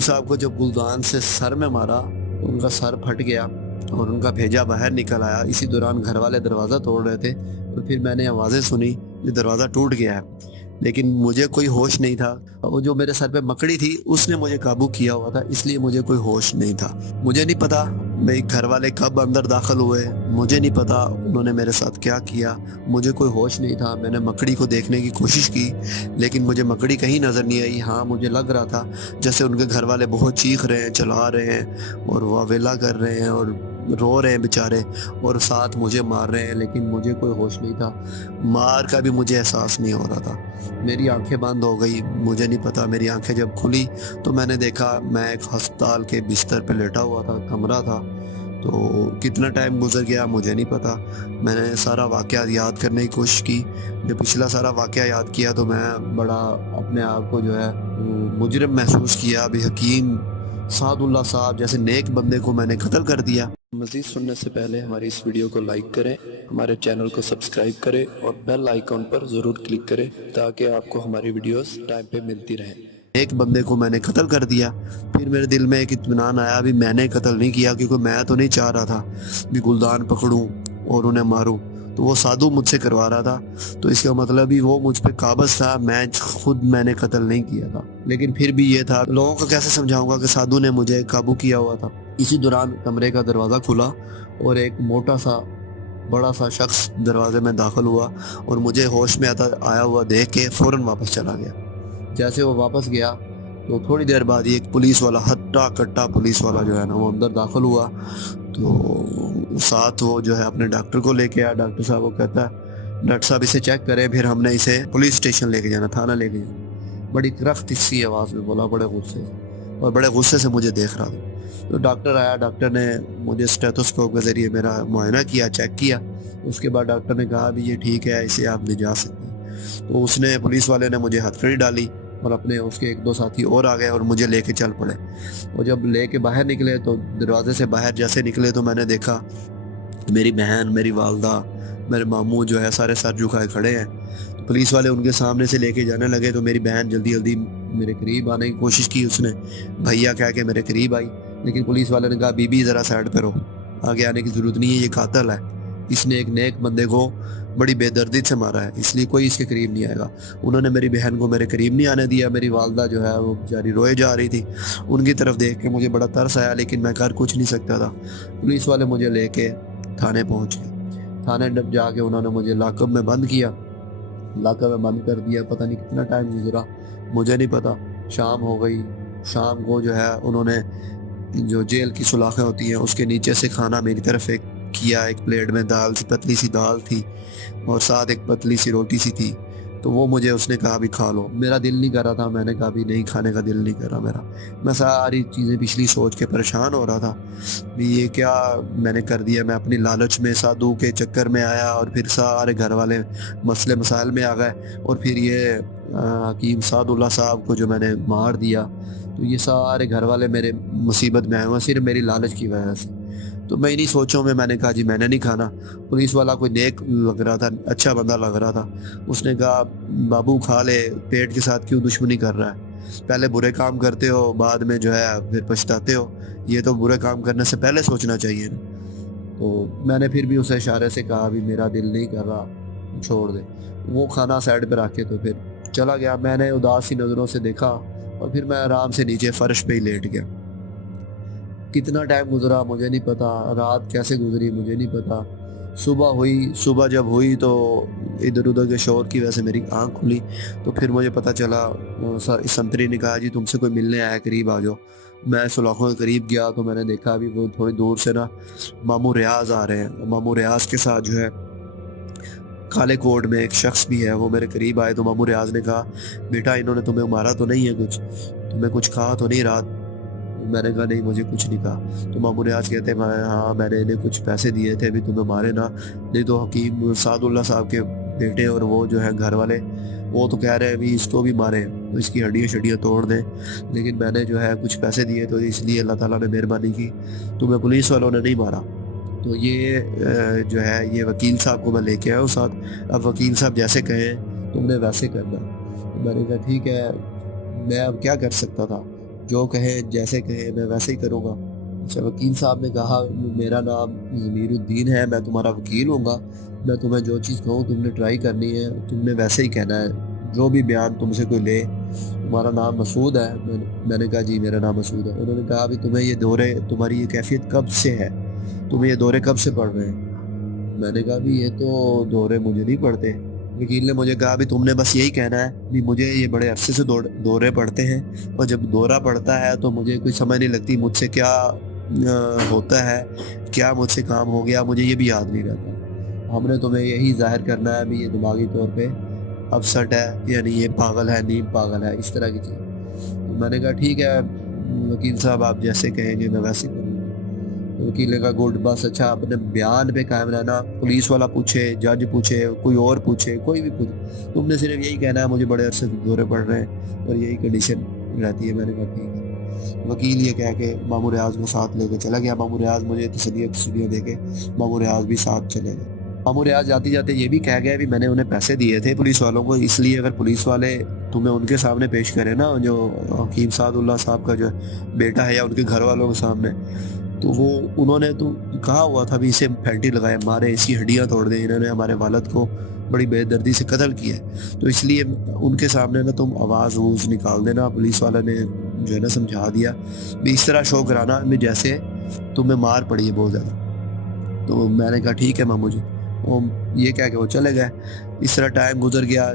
صاحب کو جب گلدان سے سر میں مارا ان کا سر پھٹ گیا اور ان کا بھیجا باہر نکل آیا۔ اسی دوران گھر والے دروازہ توڑ رہے تھے اور پھر میں نے آوازیں سنی کہ دروازہ ٹوٹ گیا ہے، لیکن مجھے کوئی ہوش نہیں تھا۔ وہ جو میرے سر پہ مکڑی تھی اس نے مجھے قابو کیا ہوا تھا، اس لیے مجھے کوئی ہوش نہیں تھا۔ مجھے نہیں پتا بھئی گھر والے کب اندر داخل ہوئے، مجھے نہیں پتا انہوں نے میرے ساتھ کیا کیا، مجھے کوئی ہوش نہیں تھا۔ میں نے مکڑی کو دیکھنے کی کوشش کی لیکن مجھے مکڑی کہیں نظر نہیں آئی۔ ہاں مجھے لگ رہا تھا جیسے ان کے گھر والے بہت چیخ رہے ہیں، چلا رہے ہیں اور واویلا کر رہے ہیں اور رو رہے ہیں بیچارے، اور ساتھ مجھے مار رہے ہیں، لیکن مجھے کوئی ہوش نہیں تھا۔ مار کا بھی مجھے احساس نہیں ہو رہا تھا۔ میری آنکھیں بند ہو گئی، مجھے نہیں پتا۔ میری آنکھیں جب کھلی تو میں نے دیکھا میں ایک ہسپتال کے بستر پہ لیٹا ہوا تھا، کمرہ تھا۔ تو کتنا ٹائم گزر گیا مجھے نہیں پتا۔ میں نے سارا واقعہ یاد کرنے کی کوشش کی۔ جب پچھلا سارا واقعہ یاد کیا تو میں بڑا اپنے آپ کو جو ہے مجرم محسوس کیا۔ ابھی حکیم سعد اللہ صاحب جیسے نیک بندے کو میں نے قتل کر دیا۔ مزید سننے سے پہلے ہماری اس ویڈیو کو لائک کریں، ہمارے چینل کو سبسکرائب کریں اور بیل آئیکن پر ضرور کلک کریں تاکہ آپ کو ہماری ویڈیوز ٹائم پہ ملتی رہیں۔ ایک بندے کو میں نے قتل کر دیا۔ پھر میرے دل میں ایک اطمینان آیا بھی میں نے قتل نہیں کیا، کیونکہ میں تو نہیں چاہ رہا تھا بھی گلدان پکڑوں اور انہیں ماروں، تو وہ سادو مجھ سے کروا رہا تھا، تو اس کا مطلب ہی وہ مجھ پہ قابض تھا، میں نے قتل نہیں کیا تھا۔ لیکن پھر بھی یہ تھا، لوگوں کو کیسے سمجھاؤں گا کہ سادو نے مجھے قابو کیا ہوا تھا۔ اسی دوران کمرے کا دروازہ کھلا اور ایک موٹا سا بڑا سا شخص دروازے میں داخل ہوا اور مجھے ہوش میں آیا ہوا دیکھ کے فوراً واپس چلا گیا۔ جیسے وہ واپس گیا تو تھوڑی دیر بعد ہی ایک پولیس والا، ہٹا کٹا پولیس والا جو ہے نا، وہ اندر داخل ہوا۔ تو ساتھ وہ جو ہے اپنے ڈاکٹر کو لے کے آیا۔ ڈاکٹر صاحب وہ کہتا ہے ڈاکٹر صاحب اسے چیک کریں، پھر ہم نے اسے پولیس اسٹیشن لے کے جانا، تھانہ لے کے جانا۔ بڑی کرخت سی آواز میں بولا، بڑے غصے سے، اور بڑے غصے سے مجھے دیکھ رہا تھا۔ تو ڈاکٹر آیا، ڈاکٹر نے مجھے اسٹیتھوسکوپ کے ذریعے میرا معائنہ کیا، چیک کیا۔ اس کے بعد ڈاکٹر نے کہا بھی یہ ٹھیک ہے، اسے آپ لے جا سکتے ہیں۔ تو اس نے، پولیس والے نے مجھے ہتھکڑی ڈالی اور اپنے اس کے ایک دو ساتھی اور آ گئے اور مجھے لے کے چل پڑے۔ اور جب لے کے باہر نکلے تو دروازے سے باہر جیسے نکلے تو میں نے دیکھا میری بہن، میری والدہ، میرے ماموں جو ہے سارے سر جھکائے کھڑے ہیں۔ تو پولیس والے ان کے سامنے سے لے کے جانے لگے تو میری بہن جلدی جلدی میرے قریب آنے کی کوشش کی، اس نے بھیا کہہ کے میرے قریب آئی، لیکن پولیس والے نے کہا بی بی ذرا سائڈ پہ رہو، آگے آنے کی ضرورت نہیں ہے، یہ قاتل ہے، اس نے ایک نیک بندے کو بڑی بے دردی سے مارا ہے، اس لیے کوئی اس کے قریب نہیں آئے گا۔ انہوں نے میری بہن کو میرے قریب نہیں آنے دیا۔ میری والدہ جو ہے وہ بیچاری روئے جا رہی تھی، ان کی طرف دیکھ کے مجھے بڑا ترس آیا، لیکن میں کر کچھ نہیں سکتا تھا۔ پولیس والے مجھے لے کے تھانے پہنچ گئے۔ تھانے جا کے انہوں نے مجھے لاک اپ میں بند کیا، لاک اپ میں بند کر دیا۔ پتہ نہیں کتنا ٹائم گزرا، مجھے نہیں پتا۔ شام ہو گئی، شام کو جو ہے انہوں نے جو جیل کی سلاخیں ہوتی ہیں اس کے نیچے سے کھانا میری طرف ایک کیا، ایک پلیٹ میں دال سی، پتلی سی دال تھی اور ساتھ ایک پتلی سی روٹی سی تھی، تو وہ مجھے اس نے کہا بھی کھا لو۔ میرا دل نہیں کر رہا تھا، میں نے کہا بھی نہیں، کھانے کا دل نہیں کر رہا میرا۔ میں ساری چیزیں پچھلی سوچ کے پریشان ہو رہا تھا بھی یہ کیا میں نے کر دیا۔ میں اپنی لالچ میں، سادو کے چکر میں آیا اور پھر سارے گھر والے مسئلے مسائل میں آ گئے، اور پھر یہ حکیم سعد اللہ صاحب کو جو میں نے مار دیا، تو یہ سارے گھر والے میرے مصیبت میں آئے ہوئے صرف میری لالچ کی وجہ سے۔ تو میں انہیں سوچوں میں نے کہا جی میں نے نہیں کھانا۔ پولیس والا کوئی نیک لگ رہا تھا، اچھا بندہ لگ رہا تھا، اس نے کہا بابو کھا لے، پیٹ کے ساتھ کیوں دشمنی کر رہا ہے، پہلے برے کام کرتے ہو بعد میں جو ہے پھر پچھتاتے ہو، یہ تو برے کام کرنے سے پہلے سوچنا چاہیے نا۔ تو میں نے پھر بھی اسے اشارے سے کہا بھی میرا دل نہیں کر رہا، چھوڑ دے۔ وہ کھانا سائڈ پہ رکھ کے تو پھر چلا گیا۔ میں نے اداسی نظروں سے دیکھا اور پھر میں آرام سے نیچے فرش پہ ہی لیٹ گیا۔ کتنا ٹائم گزرا مجھے نہیں پتا، رات کیسے گزری مجھے نہیں پتا۔ صبح ہوئی، صبح جب ہوئی تو ادھر ادھر کے شور کی وجہ سے میری آنکھ کھلی، تو پھر مجھے پتہ چلا سنتری نے کہا جی تم سے کوئی ملنے آیا، قریب آ جاؤ۔ میں سلاخوں کے قریب گیا تو میں نے دیکھا بھی وہ تھوڑی دور سے نا ماموں ریاض آ رہے ہیں۔ ماموں ریاض کے ساتھ جو ہے کالے کوٹ میں ایک شخص بھی ہے، وہ میرے قریب آئے تو ماموں ریاض نے کہا بیٹا انہوں نے تمہیں مارا تو نہیں ہے، کچھ تمہیں کچھ کہا تو نہیں رات؟ میں نے کہا نہیں مجھے کچھ نہیں کہا۔ تو ماموں ریاض کہتے ہیں ہاں میں نے انہیں کچھ پیسے دیے تھے بھی تمہیں مارے نا، نہیں تو حکیم سعد اللہ صاحب کے بیٹے اور وہ جو ہے گھر والے وہ تو کہہ رہے ہیں بھی اس کو بھی مارے، اس کی ہڈیاں شڈیاں توڑ دیں، لیکن میں نے جو ہے کچھ پیسے دیے تو اس لیے اللہ تعالیٰ نے مہربانی کی، تمہیں پولیس والوں نے نہیں مارا۔ تو یہ جو ہے یہ وکیل صاحب کو میں لے کے آیا ہوں ساتھ، اب وکیل صاحب جیسے کہیں تم نے ویسے کرنا۔ میں نے کہا ٹھیک ہے، میں اب کیا کر سکتا تھا، جو کہیں جیسے کہیں میں ویسے ہی کروں گا۔ اچھا وکیل صاحب نے کہا میرا نام ضمیر الدین ہے، میں تمہارا وکیل ہوں گا، میں تمہیں جو چیز کہوں تم نے ٹرائی کرنی ہے، تم نے ویسے ہی کہنا ہے، جو بھی بیان تم سے کوئی لے۔ تمہارا نام مسعود ہے؟ میں نے کہا جی میرا نام مسعود ہے۔ انہوں نے کہا بھی تمہیں یہ دورے، تمہاری یہ کیفیت کب سے ہے، تمہیں یہ دورے کب سے پڑھ رہے ہیں؟ میں نے کہا بھی یہ تو دورے مجھے نہیں پڑھتے۔ وکیل نے مجھے کہا بھی تم نے بس یہی کہنا ہے بھی مجھے یہ بڑے عرصے سے دورے پڑھتے ہیں، اور جب دورہ پڑتا ہے تو مجھے کوئی سمجھ نہیں لگتی مجھ سے کیا ہوتا ہے، کیا مجھ سے کام ہو گیا، مجھے یہ بھی یاد نہیں رہتا۔ ہم نے تمہیں یہی ظاہر کرنا ہے بھی یہ دماغی طور پہ اپسٹ ہے، یعنی یہ پاگل ہے، نیم پاگل ہے، اس طرح کی چیز۔ تو میں نے کہا ٹھیک ہے وکیل صاحب آپ جیسے کہیں گے میں ویسے کروں گا۔ وکیل نے کہا گڈ، بس اچھا اپنے بیان پہ قائم رہنا، پولیس والا پوچھے، جج پوچھے، کوئی اور پوچھے، کوئی بھی پوچھے، تم نے صرف یہی کہنا ہے مجھے بڑے عرصے سے دورے پڑ رہے ہیں اور یہی کنڈیشن رہتی ہے۔ میں نے کہا ٹھیک ہے۔ وکیل یہ کہہ کے مامور ریاض کو ساتھ لے کے چلا گیا۔ مامور ریاض مجھے تسلیاں دے کے مامور ریاض بھی ساتھ چلے گئے۔ مامور ریاض جاتے جاتے یہ بھی کہہ گیا بھی میں نے انہیں پیسے دیے تھے پولیس والوں کو، اس لیے اگر پولیس والے تمہیں ان کے سامنے پیش کریں نا، جو حکیم سعد اللہ صاحب کا جو بیٹا ہے یا ان کے گھر والوں کے سامنے، تو وہ انہوں نے تو کہا ہوا تھا بھی اسے پھینٹی لگائے، مارے، اس کی ہڈیاں توڑ دیں، انہوں نے ہمارے والد کو بڑی بے دردی سے قتل کیا ہے، تو اس لیے ان کے سامنے نا تم آواز نکال دینا۔ پولیس والے نے جو ہے نا سمجھا دیا بھی اس طرح شو کرانا میں جیسے تمہیں مار پڑی ہے بہت زیادہ۔ تو میں نے کہا ٹھیک ہے ماموں جی، وہ یہ کہہ کے وہ چلے گئے۔ اس طرح ٹائم گزر گیا،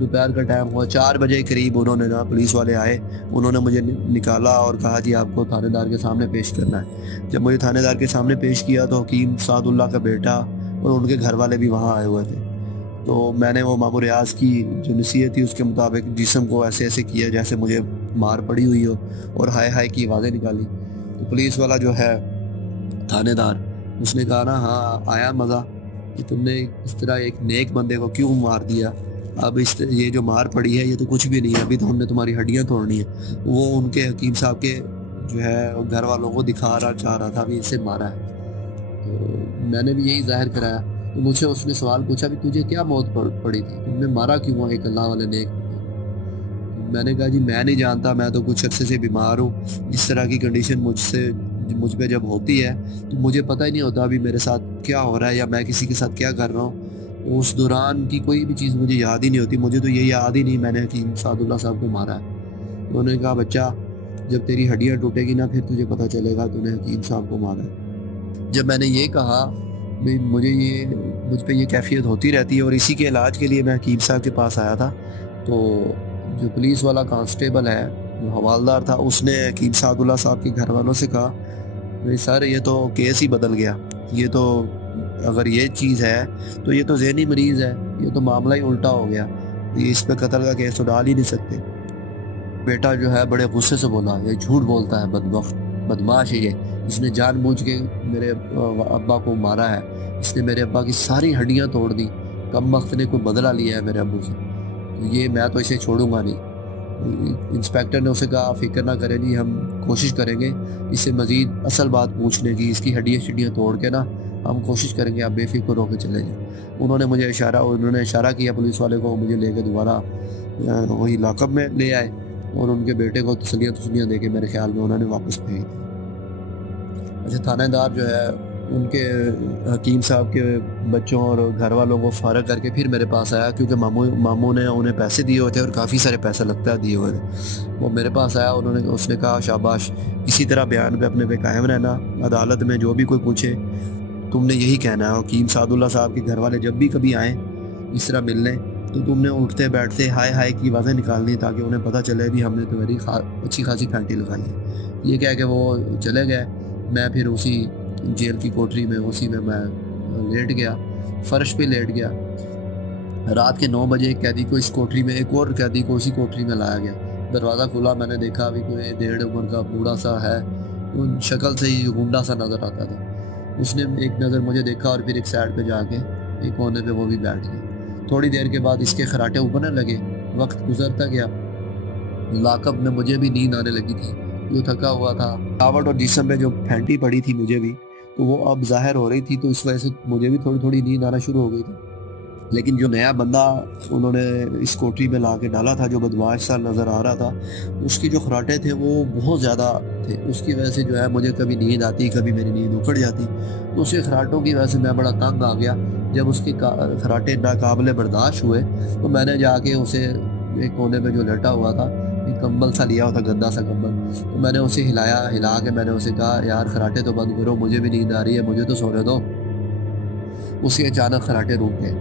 دوپہر کا ٹائم ہوا، 4 بجے قریب انہوں نے نا پولیس والے آئے، انہوں نے مجھے نکالا اور کہا جی آپ کو تھانے دار کے سامنے پیش کرنا ہے۔ جب مجھے تھانے دار کے سامنے پیش کیا تو حکیم سعد اللہ کا بیٹا اور ان کے گھر والے بھی وہاں آئے ہوئے تھے۔ تو میں نے وہ مامور ریاض کی جو نصیحت تھی اس کے مطابق جسم کو ایسے ایسے کیا جیسے مجھے مار پڑی ہوئی ہو، اور ہائے ہائے کی آوازیں نکالی۔ تو پولیس والا جو ہے تھانے دار، اس نے کہا نا ہاں آیا مزہ کہ تم نے اس طرح ایک نیک بندے کو کیوں مار دیا، اب یہ جو مار پڑی ہے یہ تو کچھ بھی نہیں ہے، ابھی تو ہم نے تمہاری ہڈیاں توڑنی ہیں۔ وہ ان کے حکیم صاحب کے جو ہے گھر والوں کو دکھا رہا چاہ رہا تھا بھی اسے مارا ہے۔ تو میں نے بھی یہی ظاہر کرایا۔ تو مجھ سے اس نے سوال پوچھا بھی تجھے کیا موت پڑی تھی، تم نے مارا کیوں ہوا ایک اللہ والے نیک بندے کو؟ میں نے کہا جی میں نہیں جانتا، میں تو کچھ عرصے سے بیمار ہوں، اس طرح کی کنڈیشن مجھ پہ جب ہوتی ہے تو مجھے پتہ ہی نہیں ہوتا ابھی میرے ساتھ کیا ہو رہا ہے یا میں کسی کے ساتھ کیا کر رہا ہوں، اس دوران کی کوئی بھی چیز مجھے یاد ہی نہیں ہوتی، مجھے تو یہ یاد ہی نہیں میں نے حکیم سعد اللہ صاحب کو مارا ہے۔ انہوں نے کہا بچہ جب تیری ہڈیاں ٹوٹے گی نا پھر تجھے پتہ چلے گا تو نے حکیم صاحب کو مارا ہے۔ جب میں نے یہ کہا بھی مجھ پہ یہ کیفیت ہوتی رہتی ہے اور اسی کے علاج کے لیے میں حکیم صاحب کے پاس آیا تھا، تو جو پولیس والا کانسٹیبل ہے جو حوالدار تھا اس نے حکیم سعد اللہ صاحب کے گھر والوں سے کہا بھائی سر یہ تو کیس ہی بدل گیا، یہ تو اگر یہ چیز ہے تو یہ تو ذہنی مریض ہے، یہ تو معاملہ ہی الٹا ہو گیا، یہ اس پہ قتل کا کیس تو ڈال ہی نہیں سکتے۔ بیٹا جو ہے بڑے غصے سے بولا یہ جھوٹ بولتا ہے، بدبخت بدماش ہے یہ، اس نے جان بوجھ کے میرے ابا کو مارا ہے، اس نے میرے ابا کی ساری ہڈیاں توڑ دی، کم وقت نے کوئی بدلہ لیا ہے میرے ابو سے، تو یہ میں تو اسے چھوڑوں گا نہیں۔ انسپیکٹر نے اسے کہا فکر نہ کریں جی، ہم کوشش کریں گے اس سے مزید اصل بات پوچھنے کی، اس کی ہڈیاں توڑ کے نا ہم کوشش کریں گے آپ بے فکر ہو کے چلے جائیں۔ انہوں نے اشارہ کیا پولیس والے کو، مجھے لے کے دوبارہ وہی لاک اپ میں لے آئے اور ان کے بیٹے کو تسلیاں دے کے میرے خیال میں انہوں نے واپس بھیج دیا۔ اچھا تھانے دار جو ہے ان کے حکیم صاحب کے بچوں اور گھر والوں کو فارغ کر کے پھر میرے پاس آیا، کیونکہ ماموں نے انہیں پیسے دیے ہوئے تھے اور کافی سارے پیسے لگتا دیے ہوئے تھے۔ وہ میرے پاس آیا، اس نے کہا شاباش، اسی طرح بیان پہ اپنے پہ قائم رہنا، عدالت میں جو بھی کوئی پوچھے تم نے یہی کہنا ہے۔ حکیم سعد اللہ صاحب کے گھر والے جب بھی کبھی آئیں اس طرح ملنے تو تم نے اٹھتے بیٹھتے ہائے ہائے کی آوازیں نکالنی تاکہ انہیں پتہ چلے بھی ہم نے تمہاری اچھی خاصی پھینٹی لگائی ہے۔ یہ کہہ کے وہ چلے گئے، میں پھر اسی جیل کی کوٹری میں اسی میں لیٹ گیا، فرش پہ لیٹ گیا۔ رات کے 9 بجے ایک قیدی کو اس کوٹری میں، ایک اور قیدی کو اسی کوٹری میں لایا گیا۔ دروازہ کھلا، میں نے دیکھا ابھی کوئی 1.5 عمر کا بوڑھا سا ہے، ان شکل سے ہی گنڈا سا نظر آتا تھا۔ اس نے ایک نظر مجھے دیکھا اور پھر ایک سائڈ پہ جا کے ایک کونے پہ وہ بھی بیٹھ گیا۔ تھوڑی دیر کے بعد اس کے خراٹے ابھرنے لگے، وقت گزرتا گیا، لاک اپ میں مجھے بھی نیند آنے لگی تھی، جو تھکا ہوا تھا، تھکاوٹ اور جسم پہ جو پھینٹی پڑی تھی مجھے بھی، تو وہ اب ظاہر ہو رہی تھی، تو اس وجہ سے مجھے بھی تھوڑی نیند آنا شروع ہو گئی تھی۔ لیکن جو نیا بندہ انہوں نے اس کوٹری میں لا کے ڈالا تھا، جو بدمعاش سا نظر آ رہا تھا، اس کی جو خراٹے تھے وہ بہت زیادہ تھے. اس کی وجہ سے جو ہے مجھے کبھی نیند آتی، کبھی میری نیند اکھڑ جاتی. تو اس کے خراٹوں کی وجہ سے میں بڑا تنگ آ گیا. جب اس کے خراٹے ناقابل برداشت ہوئے تو میں نے جا کے اسے ایک کونے میں جو لیٹا ہوا تھا، ایک کمبل سا لیا ہوا تھا، گندا سا کمبل، تو میں نے اسے ہلا کے میں نے اسے کہا یار خراٹے تو بند کرو، مجھے بھی نیند آ رہی ہے، مجھے تو سونے دو. اس کے اچانک خراٹے رک گئے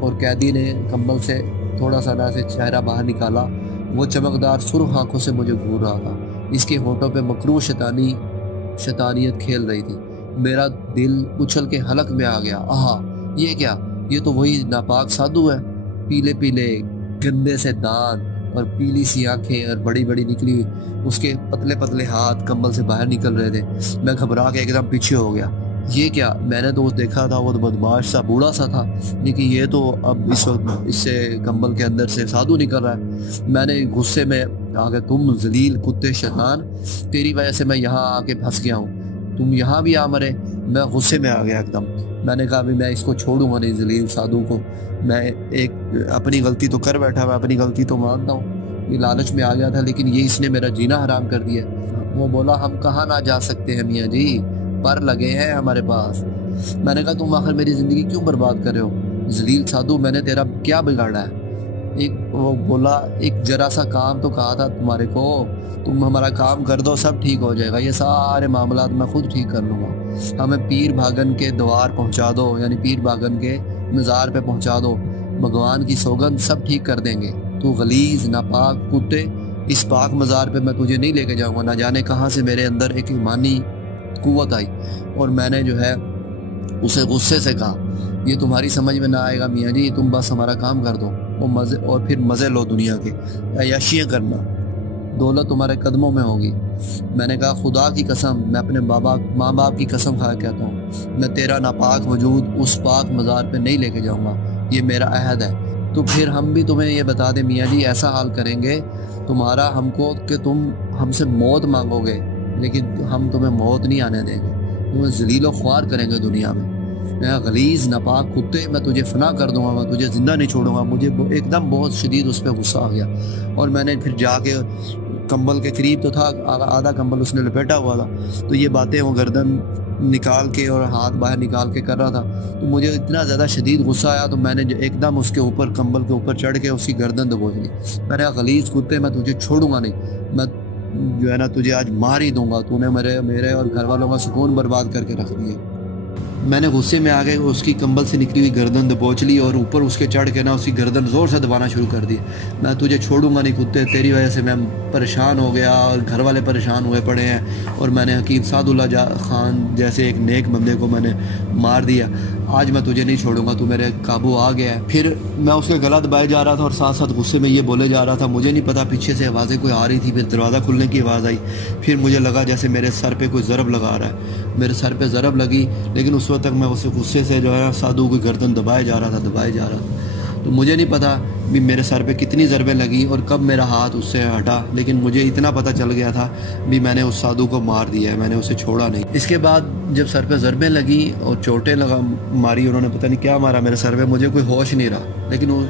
اور قیدی نے کمبل سے تھوڑا سا نہ سے چہرہ باہر نکالا. وہ چمکدار سرخ آنکھوں سے مجھے گھور رہا تھا. اس کے ہونٹوں پہ مکروہ شیطانیت کھیل رہی تھی. میرا دل اچھل کے حلق میں آ گیا. آہا، یہ کیا؟ یہ تو وہی ناپاک سادھو ہے. پیلے پیلے گندے سے دانت اور پیلی سی آنکھیں اور بڑی بڑی نکلی ہوئی. اس کے پتلے پتلے ہاتھ کمبل سے باہر نکل رہے تھے. میں گھبرا کے ایک دم پیچھے ہو گیا. یہ کیا؟ میں نے تو دیکھا تھا وہ تو بدمعاش سا بوڑھا سا تھا، لیکن یہ تو اب اس وقت اس سے کمبل کے اندر سے سادھو نکل رہا ہے. میں نے غصے میں آ کے، تم ذلیل کتے شیطان، تیری وجہ سے میں یہاں آ کے پھنس گیا ہوں، تم یہاں بھی آ مرے. میں غصے میں آ گیا ایک دم. میں نے کہا بھی میں اس کو چھوڑوں گا نہیں، ذلیل سادھو کو. میں ایک اپنی غلطی تو کر بیٹھا، میں اپنی غلطی تو مانتا ہوں، یہ لالچ میں آ گیا تھا، لیکن یہ اس نے میرا جینا حرام کر دیا. وہ بولا ہم کہاں نہ جا سکتے ہیں میاں جی، پر لگے ہیں ہمارے پاس. میں نے کہا تم آخر میری زندگی کیوں برباد کر رہے ہو ذلیل سادھو، میں نے تیرا کیا بگاڑا ہے؟ وہ بولا ایک ذرا سا کام تو کہا تھا تمہارے کو، تم ہمارا کام کر دو سب ٹھیک ہو جائے گا، یہ سارے معاملات میں خود ٹھیک کر لوں گا. ہمیں پیر بھاگن کے دوار پہنچا دو، یعنی پیر بھاگن کے مزار پہ پہنچا دو، بھگوان کی سوگند سب ٹھیک کر دیں گے. تو غلیظ ناپاک کتے، اس پاک مزار پہ میں تجھے نہیں لے کے جاؤں گا. نہ جانے کہاں سے میرے اندر ایک ایمانی قوت آئی اور میں نے جو ہے اسے غصے سے کہا یہ تمہاری سمجھ میں نہ آئے گا میاں جی، تم بس ہمارا کام کر دو اور پھر مزے لو دنیا کے، عیاشیاں کرنا، دولت تمہارے قدموں میں ہوگی. میں نے کہا خدا کی قسم، میں اپنے ماں باپ کی قسم کھا کے کہتا ہوں، میں تیرا ناپاک وجود اس پاک مزار پہ نہیں لے کے جاؤں گا، یہ میرا عہد ہے. تو پھر ہم بھی تمہیں یہ بتا دیں میاں جی، ایسا حال کریں گے تمہارا ہم کو کہ تم ہم سے موت مانگو گے، لیکن ہم تمہیں موت نہیں آنے دیں گے، تمہیں ذلیل و خوار کریں گے دنیا میں. غلیظ ناپاک کتے، میں تجھے فنا کر دوں گا، میں تجھے زندہ نہیں چھوڑوں گا. مجھے ایک دم بہت شدید اس پہ غصہ آ گیا اور میں نے پھر جا کے کمبل کے قریب تو تھا، آدھا کمبل اس نے لپیٹا ہوا تھا، تو یہ باتیں وہ گردن نکال کے اور ہاتھ باہر نکال کے کر رہا تھا. تو مجھے اتنا زیادہ شدید غصہ آیا تو میں نے ایک دم اس کے اوپر کمبل کے اوپر چڑھ کے اس کی گردن دبوچ لی. میں نے کہا غلیظ کتے، میں تجھے چھوڑوں گا نہیں، میں جو ہے نا تجھے آج مار ہی دوں گا، تو نے میرے اور گھر والوں کا سکون برباد کر کے رکھ دیا. میں نے غصے میں آ کے اس کی کمبل سے نکلی ہوئی گردن دبوچ لی اور اوپر اس کے چڑھ کے نا اس کی گردن زور سے دبانا شروع کر دی. میں تجھے چھوڑوں گا نہیں کتے، تیری وجہ سے میں پریشان ہو گیا اور گھر والے پریشان ہوئے پڑے ہیں، اور میں نے حکیم سعد اللہ خان جیسے ایک نیک بندے کو میں نے مار دیا. آج میں تجھے نہیں چھوڑوں گا، تو میرے قابو آ گیا ہے. پھر میں اس کے گلا دبائے جا رہا تھا اور ساتھ ساتھ غصے میں یہ بولے جا رہا تھا. مجھے نہیں پتا پیچھے سے آوازیں کوئی آ رہی تھی، پھر دروازہ کھلنے کی آواز آئی. پھر مجھے لگا جیسے میرے سر پہ کوئی ضرب لگا رہا ہے. میرے سر پہ ضرب لگی، لیکن اس وقت تک میں اسے غصے سے جو ہے سادھو کی گردن دبائے جا رہا تھا. تو مجھے نہیں پتا بھی میرے سر پہ کتنی ضربیں لگی اور کب میرا ہاتھ اس سے ہٹا، لیکن مجھے اتنا پتہ چل گیا تھا بھی میں نے اس سادھو کو مار دیا ہے، میں نے اسے چھوڑا نہیں. اس کے بعد جب سر پہ ضربیں لگی اور چوٹیں ماری، انہوں نے پتہ نہیں کیا مارا میرے سر پہ، مجھے کوئی ہوش نہیں رہا. لیکن وہ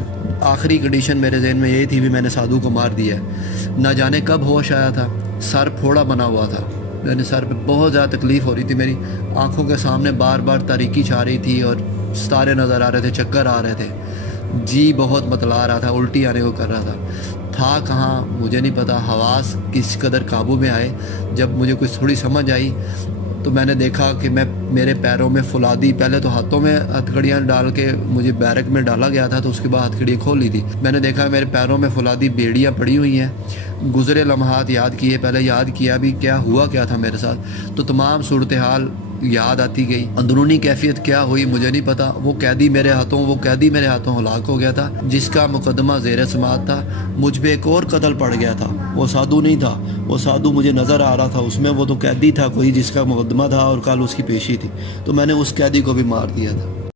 آخری کنڈیشن میرے ذہن میں یہی تھی بھی میں نے سادھو کو مار دیا ہے. نہ جانے کب ہوش آیا تھا، سر پھوڑا بنا ہوا تھا، میرے سر پہ بہت زیادہ تکلیف ہو رہی تھی. میری آنکھوں کے سامنے بار بار تاریکی چھا رہی تھی اور ستارے نظر آ رہے تھے، چکر آ رہے تھے، جی بہت بتلا رہا تھا، الٹی آنے کو کر رہا تھا کہاں مجھے نہیں پتا. حواس کس قدر قابو میں آئے، جب مجھے کچھ تھوڑی سمجھ آئی تو میں نے دیکھا کہ میرے پیروں میں فولادی، پہلے تو ہاتھوں میں ہتھکڑیاں ڈال کے مجھے بیرک میں ڈالا گیا تھا، تو اس کے بعد ہتھکڑیاں کھول لی تھی. میں نے دیکھا میرے پیروں میں فولادی بیڑیاں پڑی ہوئی ہیں. گزرے لمحات یاد کیے، پہلے یاد کیا بھی کیا ہوا کیا تھا میرے ساتھ، تو تمام صورتحال یاد آتی گئی. اندرونی کیفیت کیا ہوئی مجھے نہیں پتا. وہ قیدی میرے ہاتھوں ہلاک ہو گیا تھا، جس کا مقدمہ زیر سماعت تھا. مجھ پہ ایک اور قتل پڑ گیا تھا، وہ سادھو نہیں تھا، وہ سادھو مجھے نظر آ رہا تھا اس میں، وہ تو قیدی تھا کوئی جس کا مقدمہ تھا اور کل اس کی پیشی تھی، تو میں نے اس قیدی کو بھی مار دیا تھا.